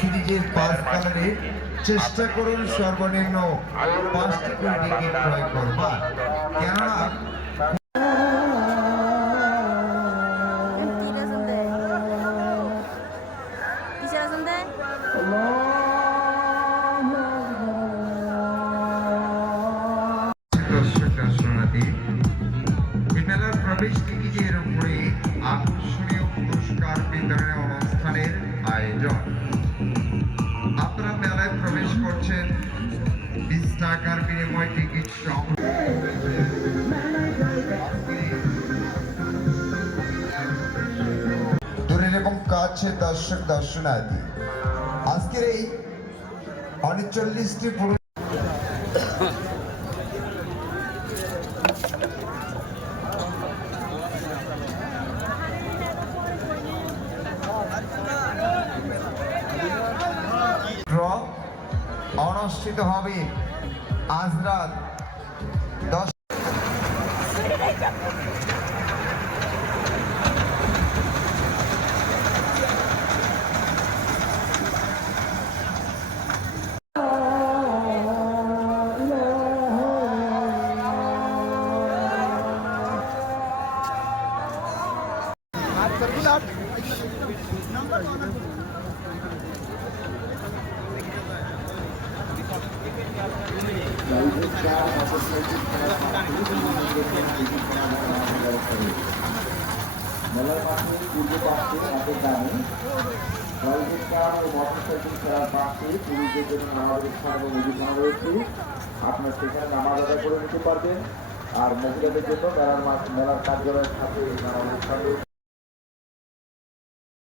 সিরিজের 5 কালারে চেষ্টা করুন সর্বনিম্ন 5টি করে টিকিট ক্রয় করবার, কেননা মেলার প্রবেশ টিকিটের উপরে আকর্ষণীয় পুরস্কার বিতরণের অনুষ্ঠানের আয়োজন। আপনারা মেলায় প্রবেশ করছেন 20 টাকার বিনিময়ে টিকিট সহ। দূরের এবং কাছের দর্শক দর্শনার্থী, আজকের এই 39টি অনুষ্ঠিত হবে আজ রাত 10। মেলার পাশে পূর্ব পাশে একের দামে প্রাইভেট কার ও মোটরসাইকেল খেলার পাশে পুরুষদের জন্য নামাজের স্থান এবং মুদিখানা রয়েছে। আপনার সেখানে নামাজ আদায় করে নিতে পারবেন। আর মহিলাদের জন্য মেলার কার্যালয়ের সাথে নামাজের স্থান রয়েছে।